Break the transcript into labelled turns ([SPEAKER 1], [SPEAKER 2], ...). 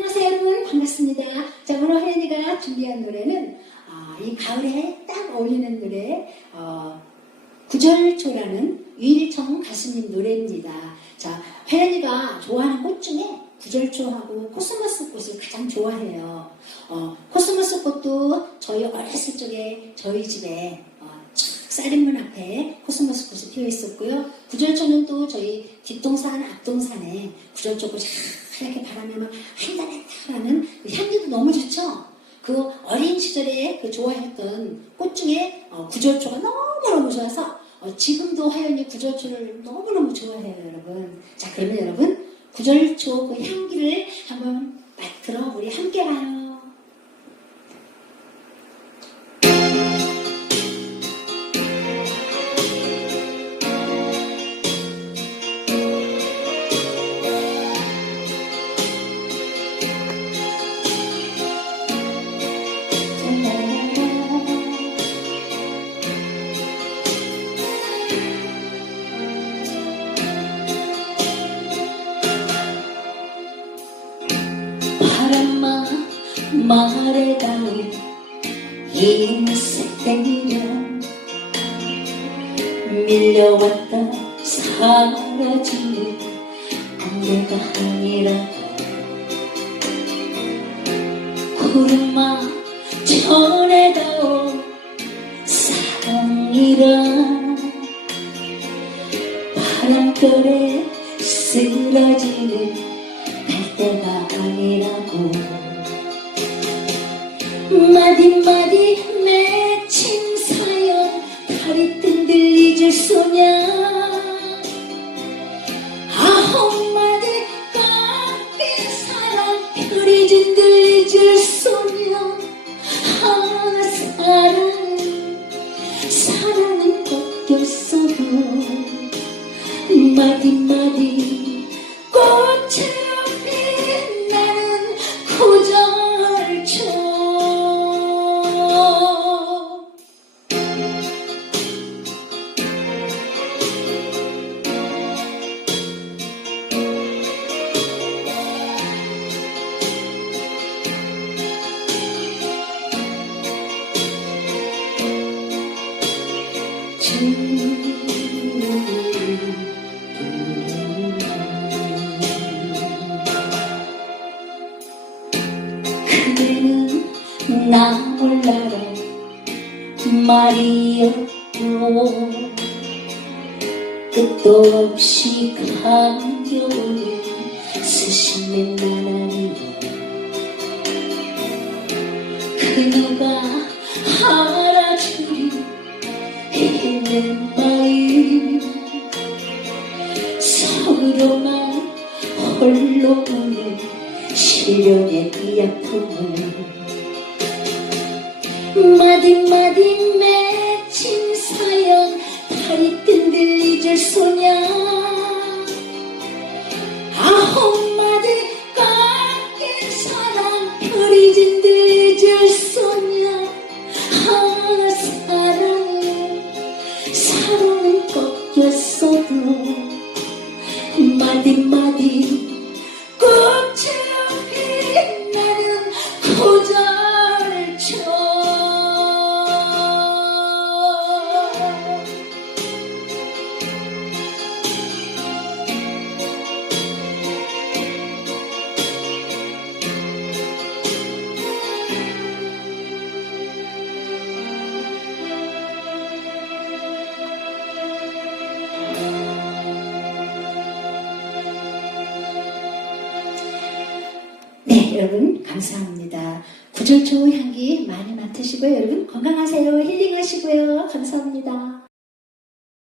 [SPEAKER 1] 안녕하세요 여러분 반갑습니다. 자 오늘 혜연이가 준비한 노래는 어, 이 가을에 딱 어울리는 노래 어, 구절초라는 유일청 가수님 노래입니다. 자 혜연이가 좋아하는 꽃 중에 구절초하고 코스모스 꽃을 가장 좋아해요. 어, 코스모스 꽃도 저희 어렸을 적에 저희 집에 어, 촥 쌀인문 앞에 코스모스 꽃이 피어 있었고요. 구절초는 또 저희 뒷동산 앞동산에 구절초가 이 렇게 바람에 막 한달한달하는 그 향기도 너무 좋죠. 그 어린 시절에 그 좋아했던 꽃 중에 어, 구절초가 너무너무 좋아서 어, 지금도 하연이 구절초를 너무너무 좋아해요, 여러분. 자, 그러면 여러분 구절초 그 향기를 한번 맡들어 우리 함께 가요.
[SPEAKER 2] 바람아 말해다오 인색 땡기면 밀려왔다 사라지는 안개가 아니라고 구름아 전해다오 사랑이라. 바람결에 쓰러지는 때가 아니라고. 마디마디 맺힌 사연 다리 뜬들 잊을 소냐 그대는 나 몰라라 말이었고 끝도 없이 감겨오는 스심의 나날이 그 누가 우는 시련의 이 아픔을 마디마디 맺힌 사연 다리 뜬들 잊을 소냐
[SPEAKER 1] 네, 여러분 감사합니다. 구절초 향기 많이 맡으시고요. 여러분 건강하세요. 힐링하시고요. 감사합니다.